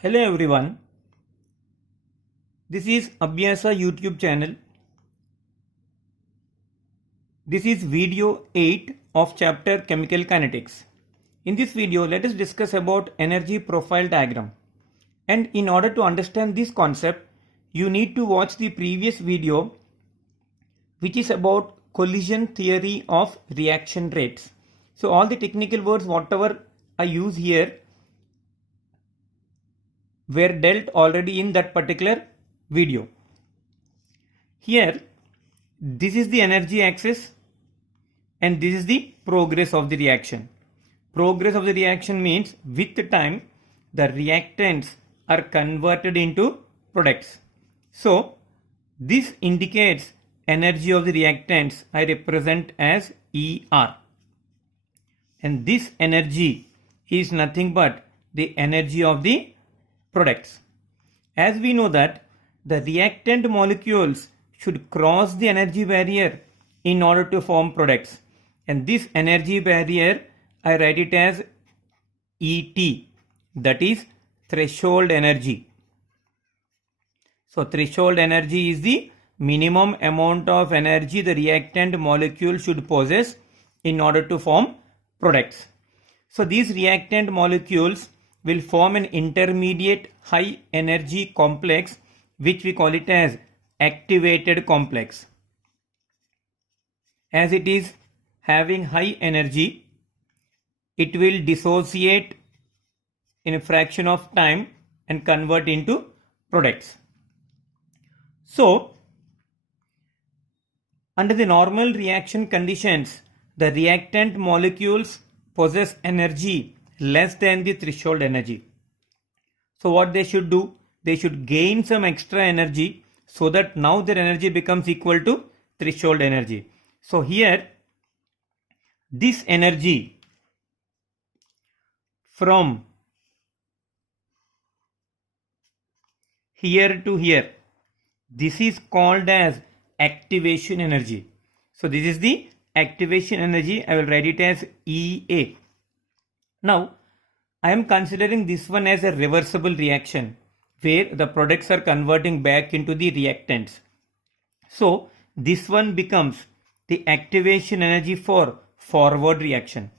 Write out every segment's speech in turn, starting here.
Hello everyone, this is Abhyasa YouTube channel. This is video 8 of chapter Chemical Kinetics. In this video, let us discuss about energy profile diagram. And in order to understand this concept, you need to watch the previous video which is about collision theory of reaction rates. So all the technical words whatever I use here were dealt already in that particular video. Here, this is the energy axis and this is the progress of the reaction. Progress of the reaction means with time the reactants are converted into products. So, this indicates energy of the reactants I represent as ER. And this energy is nothing but the energy of the products. As we know that the reactant molecules should cross the energy barrier in order to form products, and this energy barrier I write it as ET, that is threshold energy. So threshold energy is the minimum amount of energy the reactant molecule should possess in order to form products. So these reactant molecules will form an intermediate high energy complex which we call it as activated complex. As it is having high energy, it will dissociate in a fraction of time and convert into products. So, under the normal reaction conditions, the reactant molecules possess energy less than the threshold energy. So what they should do? They should gain some extra energy so that now their energy becomes equal to threshold energy. So here, this energy from here to here, this is called as activation energy. So this is the activation energy. I will write it as EA. Now, I am considering this one as a reversible reaction where the products are converting back into the reactants. So, this one becomes the activation energy for forward reaction.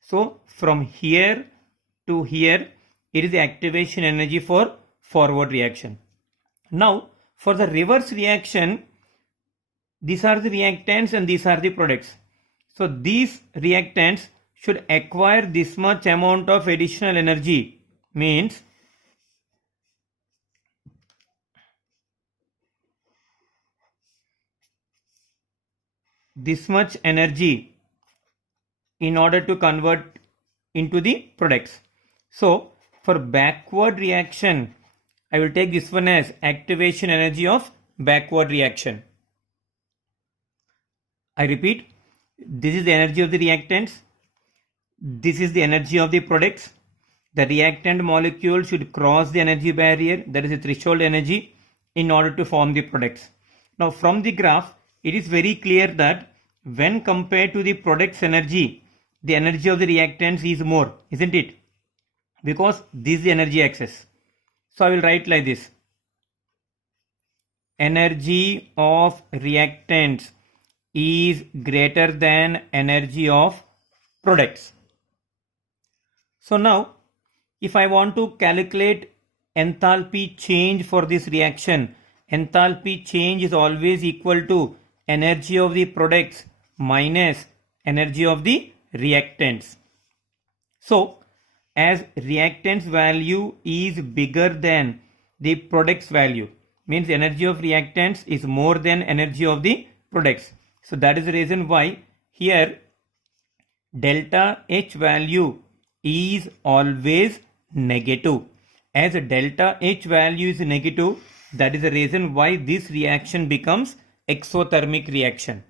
So, from here to here, it is the activation energy for forward reaction. Now, for the reverse reaction, these are the reactants and these are the products. So, these reactants should acquire this much amount of additional energy, means this much energy in order to convert into the products. So for backward reaction, I will take this one as activation energy of backward reaction. I repeat, this is the energy of the reactants. This is the energy of the products. The reactant molecule should cross the energy barrier, that is the threshold energy, in order to form the products. Now from the graph, it is very clear that when compared to the product's energy, the energy of the reactants is more, isn't it? Because this is the energy axis. So I will write like this. Energy of reactants is greater than energy of products. So now, if I want to calculate enthalpy change for this reaction, enthalpy change is always equal to energy of the products minus energy of the reactants. So, as reactants value is bigger than the products value, means energy of reactants is more than energy of the products. So that is the reason why here delta H value is always negative. As a delta H value is negative, that is the reason why this reaction becomes exothermic reaction.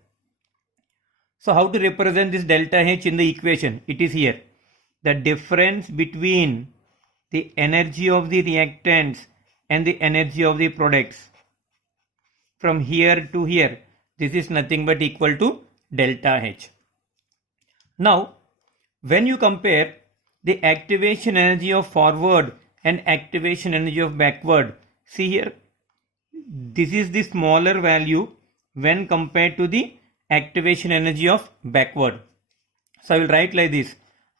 So how to represent this delta H in the equation? It is here. The difference between the energy of the reactants and the energy of the products from here to here, this is nothing but equal to delta H. Now, when you compare the activation energy of forward and activation energy of backward. See here, this is the smaller value when compared to the activation energy of backward. So I will write like this: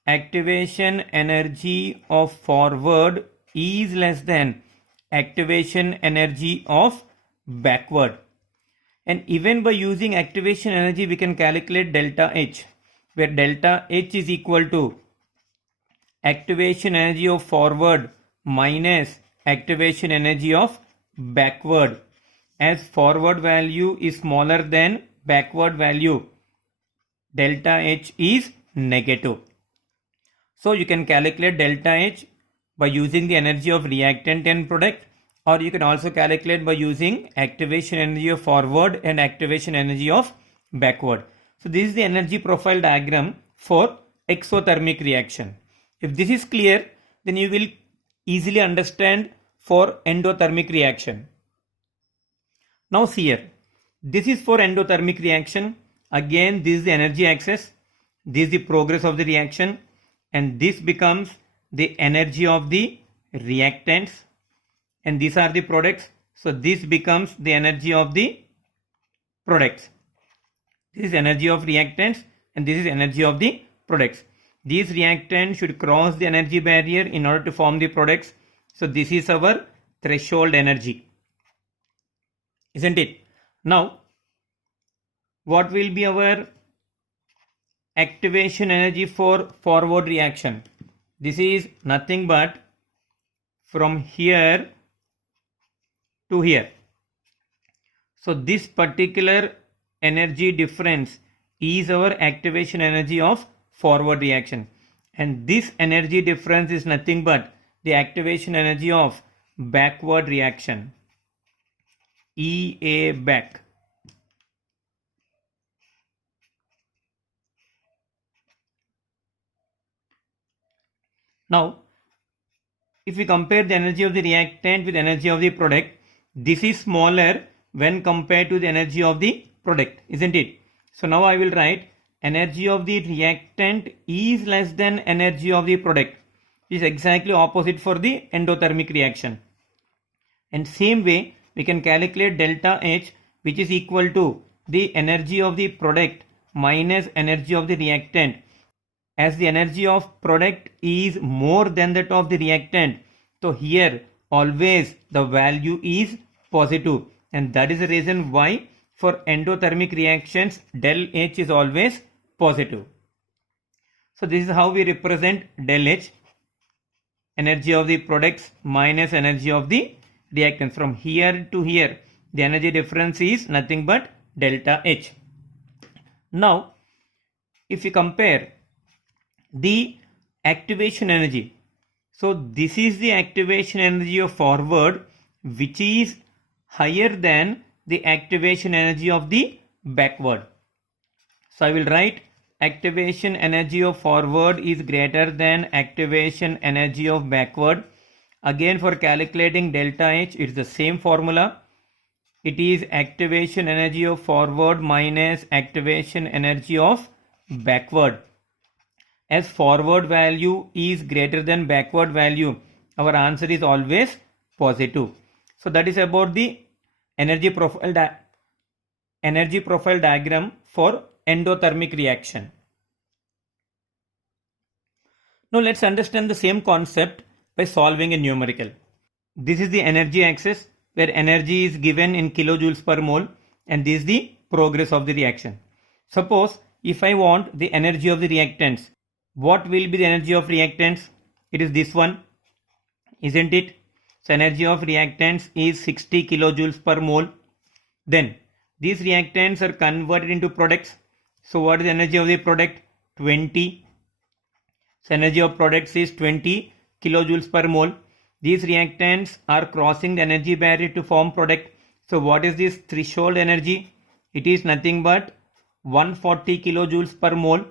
activation energy of forward is less than activation energy of backward. And even by using activation energy, we can calculate delta H, where delta H is equal to activation energy of forward minus activation energy of backward. As forward value is smaller than backward value, delta H is negative. So you can calculate delta H by using the energy of reactant and product, or you can also calculate by using activation energy of forward and activation energy of backward. So this is the energy profile diagram for exothermic reaction. If this is clear, then you will easily understand for endothermic reaction. Now see here, this is for endothermic reaction. Again, this is the energy axis, this is the progress of the reaction, and this becomes the energy of the reactants, and these are the products. So this becomes the energy of the products. This is energy of reactants and this is energy of the products. These reactants should cross the energy barrier in order to form the products. So this is our threshold energy, isn't it? Now, what will be our activation energy for forward reaction? This is nothing but from here to here. So this particular energy difference is our activation energy of forward reaction, and this energy difference is nothing but the activation energy of backward reaction, EA back. Now, if we compare the energy of the reactant with energy of the product, this is smaller when compared to the energy of the product, isn't it? So now I will write energy of the reactant is less than energy of the product. It is exactly opposite for the endothermic reaction. And same way, we can calculate delta H, which is equal to the energy of the product minus energy of the reactant. As the energy of product is more than that of the reactant, so here always the value is positive, and that is the reason why for endothermic reactions del H is always positive. So this is how we represent del H, energy of the products minus energy of the reactants. From here to here, the energy difference is nothing but delta H. Now, if we compare the activation energy, so this is the activation energy of forward, which is higher than the activation energy of the backward. So I will write activation energy of forward is greater than activation energy of backward. Again, for calculating delta H, it's the same formula. It is activation energy of forward minus activation energy of backward. As forward value is greater than backward value, our answer is always positive. So that is about the energy profile diagram for endothermic reaction. Now let's understand the same concept by solving a numerical. This is the energy axis where energy is given in kilojoules per mole, and this is the progress of the reaction. Suppose if I want the energy of the reactants, what will be the energy of reactants? It is this one, isn't it? So energy of reactants is 60 kilojoules per mole. Then these reactants are converted into products. So what is the energy of the product? 20. So energy of products is 20 kilojoules per mole. These reactants are crossing the energy barrier to form product. So what is this threshold energy? It is nothing but 140 kilojoules per mole,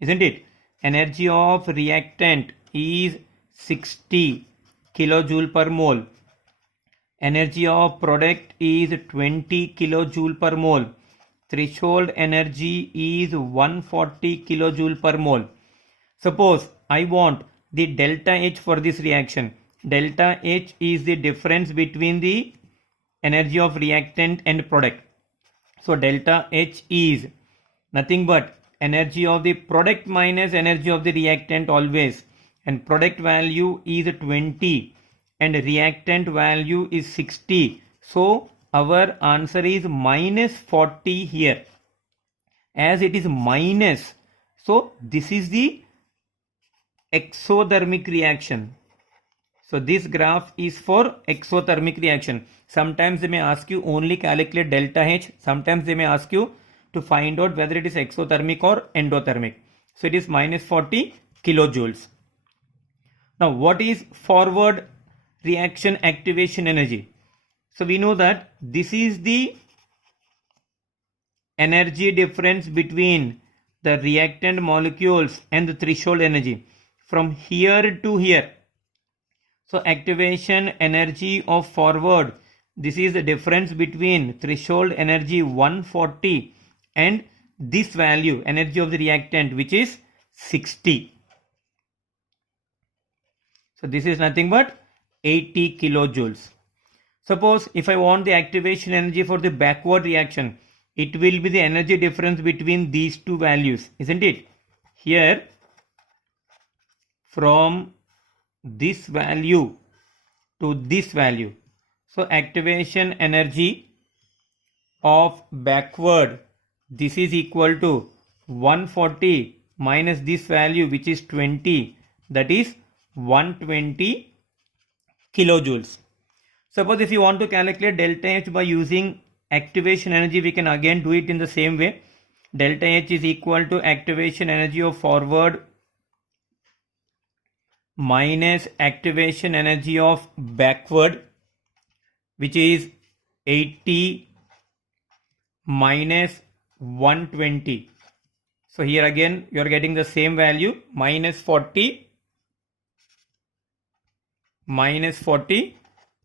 isn't it? Energy of reactant is 60 kilojoule per mole. Energy of product is 20 kilojoule per mole. Threshold energy is 140 kilojoule per mole. Suppose I want the delta H for this reaction. delta H is the difference between the energy of reactant and product. So delta H is nothing but energy of the product minus energy of the reactant always, and product value is 20 and reactant value is 60. So our answer is minus 40 here. As it is minus, so this is the exothermic reaction. So this graph is for exothermic reaction. Sometimes they may ask you only calculate delta H. Sometimes they may ask you to find out whether it is exothermic or endothermic. So it is minus 40 kilojoules. Now what is forward reaction activation energy? So we know that this is the energy difference between the reactant molecules and the threshold energy from here to here. So activation energy of forward, this is the difference between threshold energy 140 and this value, energy of the reactant, which is 60. So this is nothing but 80 kilojoules. Suppose if I want the activation energy for the backward reaction, it will be the energy difference between these two values, isn't it? Here, from this value to this value. So activation energy of backward, this is equal to 140 minus this value, which is 20, that is 120 kilojoules. Suppose if you want to calculate delta H by using activation energy, we can again do it in the same way. Delta H is equal to activation energy of forward minus activation energy of backward, which is 80 minus 120. So here again you are getting the same value, minus 40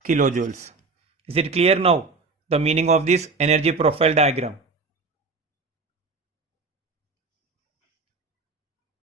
kilojoules. Is it clear now, the meaning of this energy profile diagram?